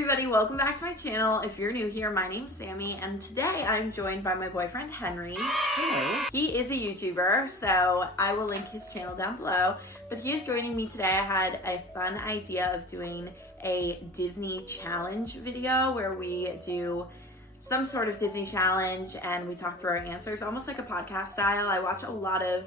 everybody, welcome back to my channel. If you're new here, my name's Sammy, and today I'm joined by my boyfriend Henry. Hello. He is a YouTuber, so I will link his channel down below. But he is joining me today. I had a fun idea of doing a Disney challenge video where we do some sort of Disney challenge and we talk through our answers, almost like a podcast style. I watch a lot of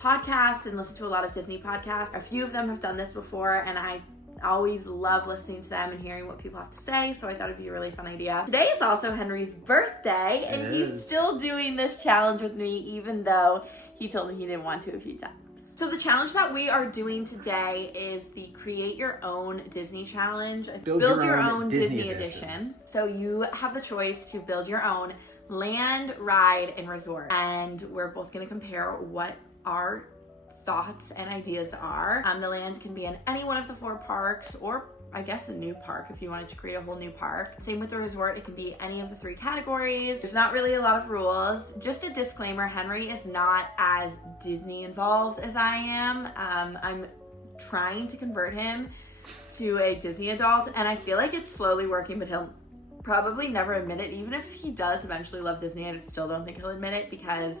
podcasts and listen to a lot of Disney podcasts. A few of them have done this before, and I always love listening to them and hearing what people have to say, so I thought it'd be a really fun idea. Today is also Henry's birthday, and he's still doing this challenge with me, even though he told me he didn't want to a few times. So the challenge that we are doing today is the Create Your Own Disney Challenge. Build your own Disney edition. So you have the choice to build your own land, ride, and resort. And we're both gonna compare what our thoughts and ideas are. The land can be in any one of the 4 parks, or I guess a new park if you wanted to create a whole new park. Same with the resort, it can be any of the 3 categories. There's not really a lot of rules. Just a disclaimer, Henry is not as Disney involved as I am. I'm trying to convert him to a Disney adult, and I feel like it's slowly working, but he'll probably never admit it. Even if he does eventually love Disney, I still don't think he'll admit it because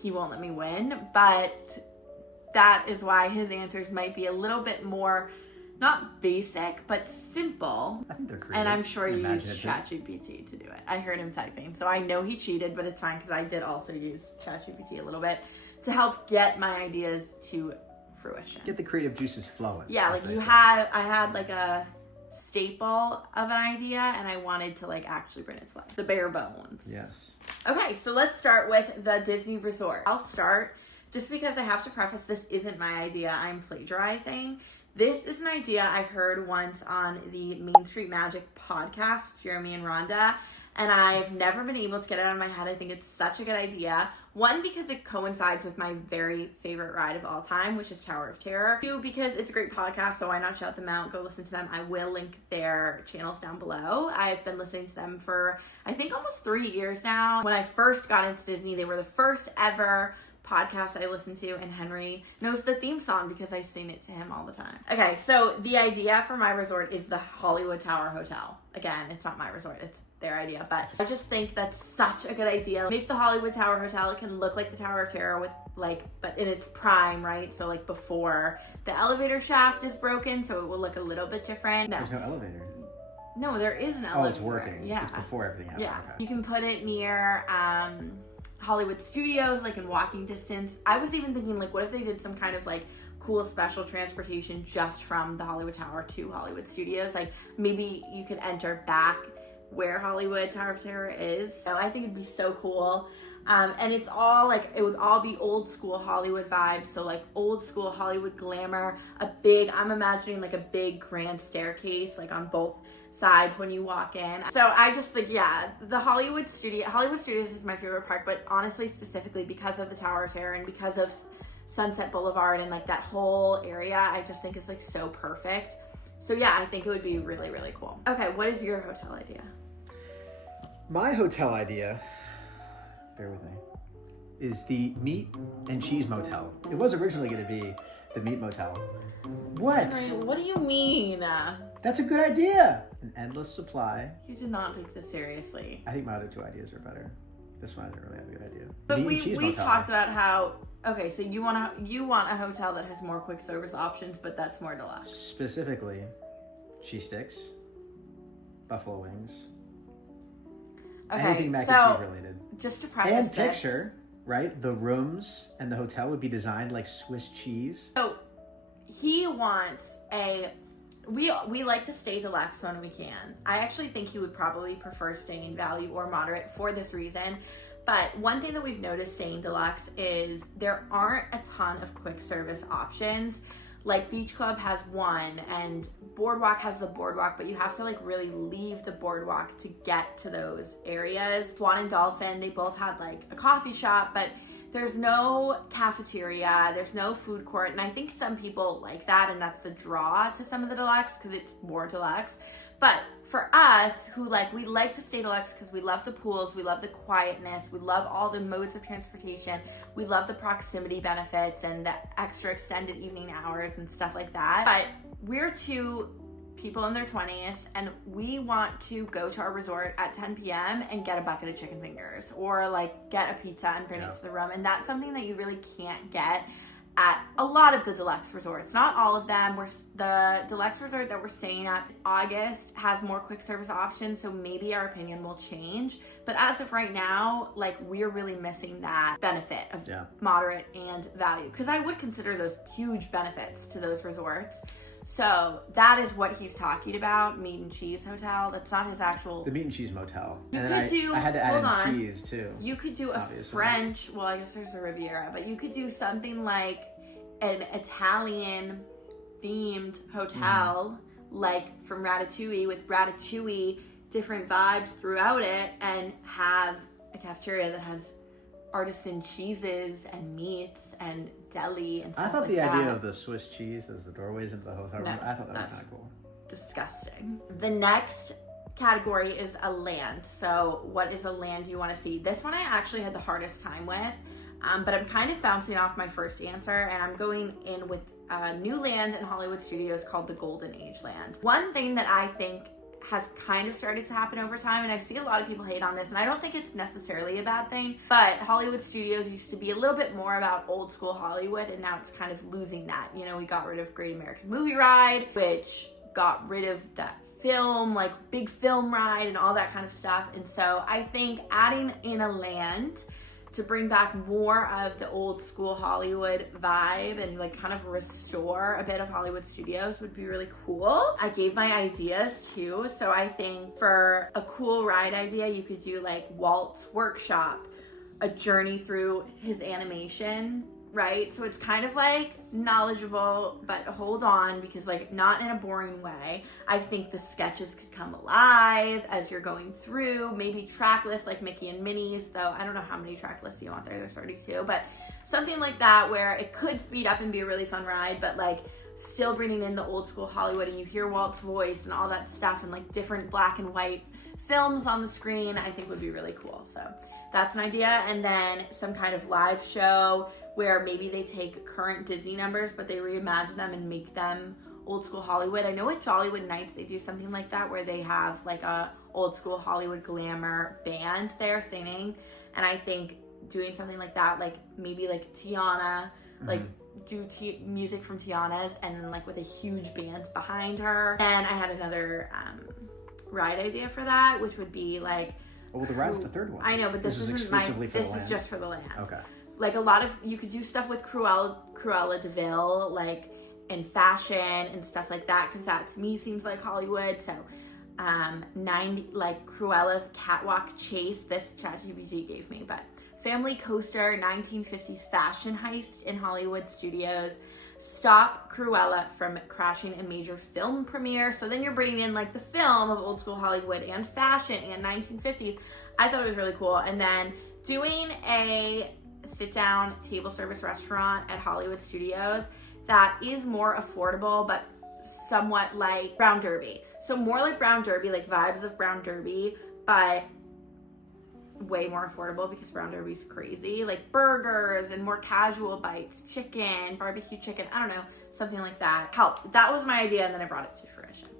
he won't let me win. But that is why his answers might be a little bit more, not basic, but simple. I think they're creative. And I'm sure you used ChatGPT to do it. I heard him typing, so I know he cheated, but it's fine because I did also use ChatGPT a little bit to help get my ideas to fruition. Get the creative juices flowing. Yeah, like I had like a staple of an idea and I wanted to like actually bring it to life. The bare bones. Yes. Okay, so let's start with the Disney resort. I'll start just because I have to preface, this isn't my idea. I'm plagiarizing. This is an idea I heard once on the Main Street Magic podcast, Jeremy and Rhonda, and I've never been able to get it out of my head. I think it's such a good idea. 1, because it coincides with my very favorite ride of all time, which is Tower of Terror. 2, because it's a great podcast, so why not shout them out? Go listen to them. I will link their channels down below. I've been listening to them for, I think, almost 3 years now. When I first got into Disney, they were the first ever podcast I listened to, and Henry knows the theme song because I sing it to him all the time. Okay, so the idea for my resort is the Hollywood Tower Hotel. Again, it's not my resort, it's their idea, but I just think that's such a good idea. Make the Hollywood Tower Hotel, it can look like the Tower of Terror with like, but in its prime, right? So like before the elevator shaft is broken, so it will look a little bit different. No. There's no elevator. No, there is an elevator. Oh, it's working. Yeah. It's before everything happens. Yeah. Okay. You can put it near Hollywood Studios, like in walking distance. I was even thinking, like, what if they did some kind of like cool special transportation just from the Hollywood Tower to Hollywood Studios? Like maybe you could enter back where Hollywood Tower of Terror is. So I think it'd be so cool. And it's all like, it would all be old school Hollywood vibes. So like old school Hollywood glamour, I'm imagining like a big grand staircase, like on both sides when you walk in. So I just think, yeah, the Hollywood Studios is my favorite park, but honestly, specifically because of the Tower of Terror and because of Sunset Boulevard and like that whole area, I just think it's like so perfect. So yeah, I think it would be really, really cool. Okay, what is your hotel idea? My hotel idea, bear with me, is the Meat and Cheese Motel. It was originally going to be the Meat Motel. What? What do you mean? That's a good idea. An endless supply. You did not take this seriously. I think my other 2 ideas are better. This one I didn't really have a good idea. But Meat and Cheese we Motel. talked about how, okay, so you want a hotel that has more quick service options, but that's more deluxe. Specifically, cheese sticks, buffalo wings, anything mac and cheese related. Just to preface and picture, right? The rooms and the hotel would be designed like Swiss cheese. So he wants we like to stay deluxe when we can. I actually think he would probably prefer staying value or moderate for this reason. But one thing that we've noticed staying deluxe is there aren't a ton of quick service options. Like Beach Club has one and Boardwalk has the Boardwalk, but you have to like really leave the Boardwalk to get to those areas. Swan and Dolphin, they both had like a coffee shop, but there's no cafeteria, there's no food court, and I think some people like that, and that's the draw to some of the deluxe because it's more deluxe. But for us, who we like to stay deluxe because we love the pools, we love the quietness, we love all the modes of transportation, we love the proximity benefits and the extra extended evening hours and stuff like that. But we're too people in their 20s, and we want to go to our resort at 10 p.m. and get a bucket of chicken fingers or like get a pizza and bring it to the room. And that's something that you really can't get at a lot of the deluxe resorts. Not all of them. The deluxe resort that we're staying at in August has more quick service options, so maybe our opinion will change. But as of right now, like, we're really missing that benefit of moderate and value, because I would consider those huge benefits to those resorts. So that is what he's talking about, Meat and Cheese Hotel. That's not his actual... The Meat and Cheese Motel. You and could do... I had to add in cheese, too. You could do a French... Well, I guess there's a Riviera, but you could do something like an Italian-themed hotel, like from Ratatouille, with Ratatouille, different vibes throughout it, and have a cafeteria that has artisan cheeses and meats and deli and stuff. I thought like the that. idea of the Swiss cheese as the doorways into the hotel room, I thought that was kind of cool. Disgusting. The next category is a land. So what is a land you want to see? This one I actually had the hardest time with, but I'm kind of bouncing off my first answer, and I'm going in with a new land in Hollywood Studios called the Golden Age Land. One thing that I think has kind of started to happen over time, and I see a lot of people hate on this, and I don't think it's necessarily a bad thing, but Hollywood Studios used to be a little bit more about old school Hollywood, and now it's kind of losing that. You know, we got rid of Great American Movie Ride, which got rid of that film, like big film ride and all that kind of stuff. And so I think adding in a land to bring back more of the old school Hollywood vibe and like kind of restore a bit of Hollywood Studios would be really cool. I gave my ideas too. So I think for a cool ride idea, you could do like Walt's Workshop, a journey through his animation, right? So it's kind of like knowledgeable, but hold on, because like not in a boring way. I think the sketches could come alive as you're going through, maybe track lists like Mickey and Minnie's, though I don't know how many track lists you want there, there's 32, but something like that where it could speed up and be a really fun ride, but like still bringing in the old school Hollywood, and you hear Walt's voice and all that stuff, and like different black and white films on the screen, I think would be really cool. So that's an idea. And then some kind of live show where maybe they take current Disney numbers, but they reimagine them and make them old school Hollywood. I know at Jollywood Nights, they do something like that where they have like a old school Hollywood glamour band there singing. And I think doing something like that, like maybe like Tiana, like do music from Tiana's, and then like with a huge band behind her. And I had another ride idea for that, which would be like... Well, the ride's the third one. I know, but this isn't exclusively for the land. This is just for the land. Okay. Like a lot of, you could do stuff with Cruella de Vil, like in fashion and stuff like that, because that to me seems like Hollywood. So, like Cruella's catwalk chase, this ChatGPT gave me, but family coaster, 1950s fashion heist in Hollywood Studios, stop Cruella from crashing a major film premiere. So then you're bringing in like the film of old school Hollywood and fashion and 1950s. I thought it was really cool. And then doing a sit-down table service restaurant at Hollywood Studios that is more affordable, but somewhat like Brown Derby. So more like Brown Derby, like vibes of Brown Derby, but way more affordable because Brown Derby's crazy. Like burgers and more casual bites, chicken, barbecue chicken, I don't know, something like that. Helped. That was my idea, and then I brought it to fruition.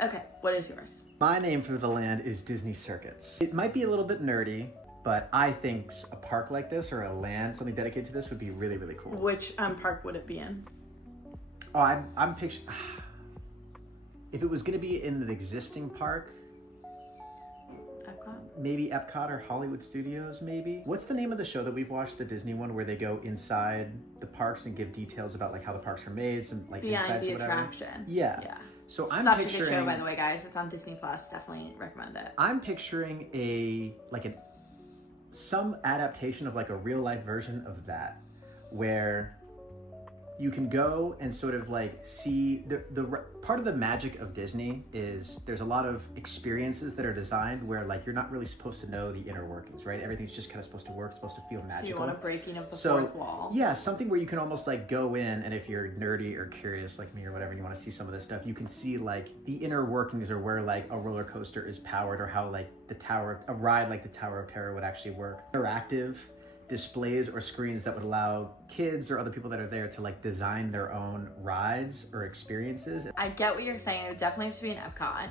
Okay, what is yours? My name for the land is Disney Circuits. It might be a little bit nerdy, but I think a park like this or a land, something dedicated to this, would be really, really cool. Which park would it be in? Oh, I'm picturing... If it was going to be in an existing park... Epcot? Maybe Epcot or Hollywood Studios, maybe? What's the name of the show that we've watched, the Disney one, where they go inside the parks and give details about like how the parks are made, some like insights or whatever? Attraction. Yeah. So I'm Such picturing... a good show, by the way, guys. It's on Disney Plus. Definitely recommend it. I'm picturing some adaptation of like a real life version of that, where you can go and sort of like see the part of the magic of Disney is there's a lot of experiences that are designed where like you're not really supposed to know the inner workings, right? Everything's just kind of supposed to work, it's supposed to feel magical. So you want a breaking of the fourth wall. Yeah, something where you can almost like go in, and if you're nerdy or curious like me or whatever, and you want to see some of this stuff, you can see like the inner workings, or where like a roller coaster is powered, or how like a ride like the Tower of Terror would actually work. Interactive, displays or screens that would allow kids or other people that are there to like design their own rides or experiences. I get what you're saying. It would definitely have to be an Epcot.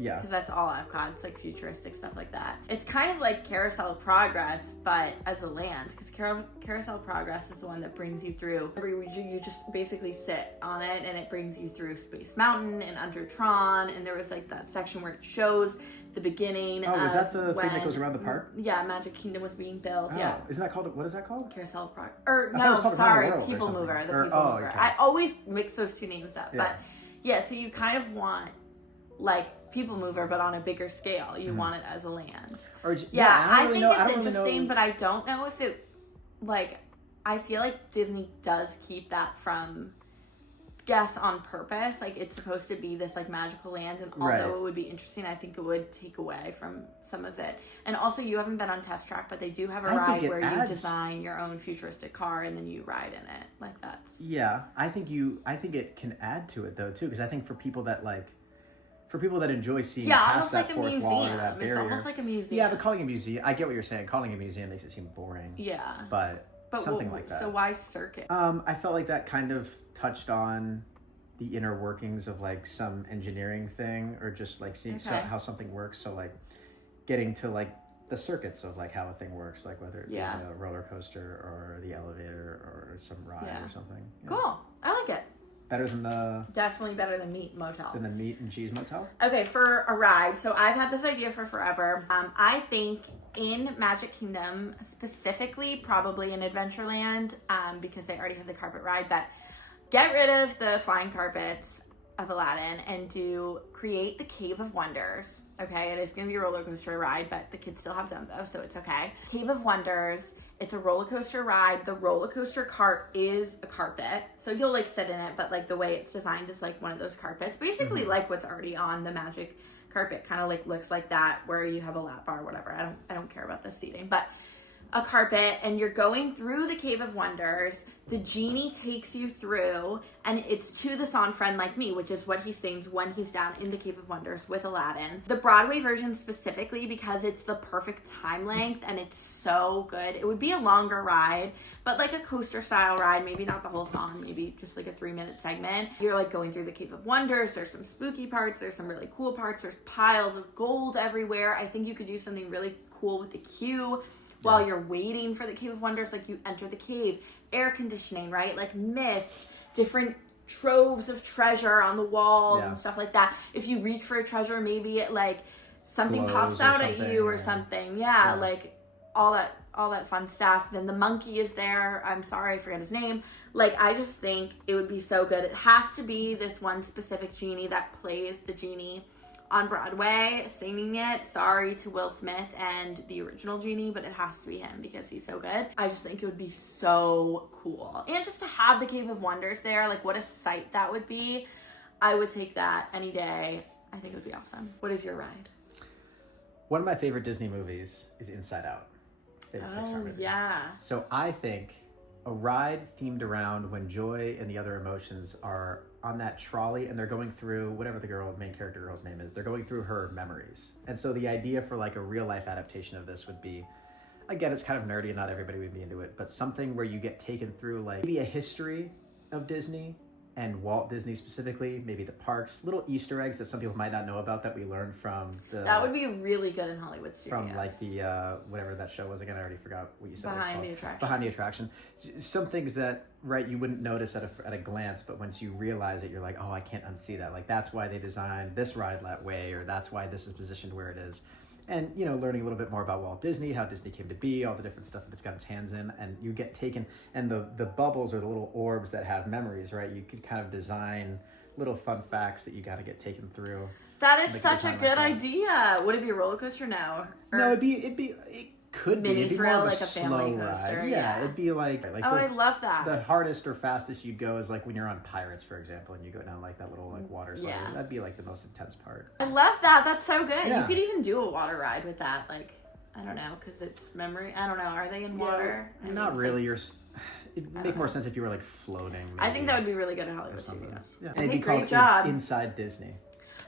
Yeah. Because that's all Epcot. It's like futuristic stuff like that. It's kind of like Carousel of Progress, but as a land. Because Carousel of Progress is the one that brings you through. You just basically sit on it and it brings you through Space Mountain and under Tron. And there was like that section where it shows the beginning. Oh, is that the thing that goes around the park? Yeah, Magic Kingdom was being built. Oh, yeah. Isn't that called, what is that called? Carousel of Progress. Or I thought it was no, called sorry, Around the World or People something. Mover. The Or- People oh, Mover. okay. I always mix those two names up. Yeah. But yeah, so you kind of want like People Mover, but on a bigger scale. You want it as a land. Or, I think it's really interesting, know. but I don't know if it, like, I feel like Disney does keep that from guests on purpose. Like, it's supposed to be this, like, magical land, and although Right. it would be interesting, I think it would take away from some of it. And also, you haven't been on Test Track, but they do have a I think ride it where you adds- design your own futuristic car, and then you ride in it. Like, that's... Yeah, I think it can add to it, though, too, because I think for people that enjoy seeing Yeah, past almost that like a fourth museum. wall or that barrier. It's almost like a museum. Yeah, but calling it a museum, I get what you're saying. Calling it a museum makes it seem boring. Yeah. But something like that. So why circuit? I felt like that kind of touched on the inner workings of like some engineering thing, or just like seeing how something works. So like getting to like the circuits of like how a thing works, like whether it be a roller coaster or the elevator or some ride or something. Yeah. Cool. I like it. Better than the Definitely better than Meat Motel. Meat and Cheese Motel. Okay, for a ride. So I've had this idea for forever. I think in Magic Kingdom, specifically, probably in Adventureland, because they already have the carpet ride, but get rid of the flying carpets of Aladdin and create the Cave of Wonders. Okay, it is going to be a roller coaster ride, but the kids still have Dumbo, so it's okay. Cave of Wonders. It's a roller coaster ride. The roller coaster cart is a carpet. So you'll like sit in it, but like the way it's designed is like one of those carpets. Basically like what's already on the Magic carpet. Kind of like looks like that where you have a lap bar, whatever. I don't care about the seating, but a carpet, and you're going through the Cave of Wonders. The genie takes you through, and it's to the song Friend Like Me, which is what he sings when he's down in the Cave of Wonders with Aladdin. The Broadway version specifically, because it's the perfect time length and it's so good. It would be a longer ride, but like a coaster style ride, maybe not the whole song, maybe just like a 3-minute segment. You're like going through the Cave of Wonders. There's some spooky parts. There's some really cool parts. There's piles of gold everywhere. I think you could do something really cool with the queue. While you're waiting for the Cave of Wonders, like you enter the cave, air conditioning, right? Like mist, different troves of treasure on the walls and stuff like that. If you reach for a treasure, maybe it like something pops out at you or something. Yeah, like all that fun stuff. Then the monkey is there. I'm sorry, I forget his name. Like, I just think it would be so good. It has to be this one specific genie that plays the genie on Broadway singing it. Sorry to Will Smith and the original genie, but it has to be him because he's so good. I just think it would be so cool. And just to have the Cave of Wonders there, like what a sight that would be. I would take that any day. I think it would be awesome. What is your ride? One of my favorite Disney movies is Inside Out. Favorite Pixar movie. Yeah. So I think a ride themed around when joy and the other emotions are on that trolley and they're going through whatever the main character girl's name is. They're going through her memories. And so the idea for like a real life adaptation of this would be, again, it's kind of nerdy and not everybody would be into it, but something where you get taken through like maybe a history of Disney and Walt Disney specifically, maybe the parks, little Easter eggs that some people might not know about that we learned from the... That would be really good in Hollywood Studios. From like the, whatever that show was again, I already forgot what you said. Behind the Attraction. Behind the Attraction. Some things that, right, you wouldn't notice at a glance, but once you realize it, you're like, oh, I can't unsee that. Like, that's why they designed this ride that way, or that's why this is positioned where it is. And, you know, learning a little bit more about Walt Disney, how Disney came to be, all the different stuff that it's got its hands in, and you get taken, and the bubbles or the little orbs that have memories, right? You could kind of design little fun facts that you got to get taken through. That is such a good idea. Would it be a roller coaster? No. No, it could be. It'd be more of like a slow family coaster. ride. Yeah, it'd be like I love that. The hardest or fastest you'd go is like when you're on Pirates, for example, and you go down like that little like water slide. Yeah. That'd be like the most intense part. I love that. That's so good. Yeah. You could even do a water ride with that. Like, I don't know, because it's memory. I don't know. Are they in water? Yeah, not really. It'd make more sense if you were like floating. Maybe, I think that would be really good at Hollywood Studios. Yeah. And it'd be great called job. Inside Disney.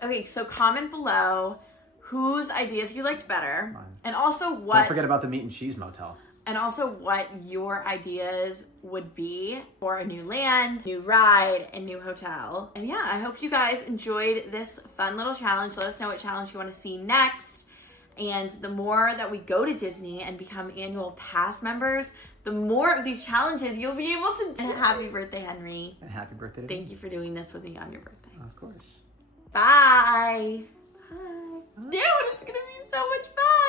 Okay, so comment below whose ideas you liked better, Mine. and also what. Don't forget about the Meat and Cheese Motel. and also what your ideas would be for a new land, new ride, and new hotel. And yeah, I hope you guys enjoyed this fun little challenge. Let us know what challenge you want to see next. And the more that we go to Disney and become annual pass members, the more of these challenges you'll be able to do. And happy birthday, Henry. And happy birthday to Thank me. you for doing this with me on your birthday. Of course. Bye. Bye. Dude, it's gonna be so much fun.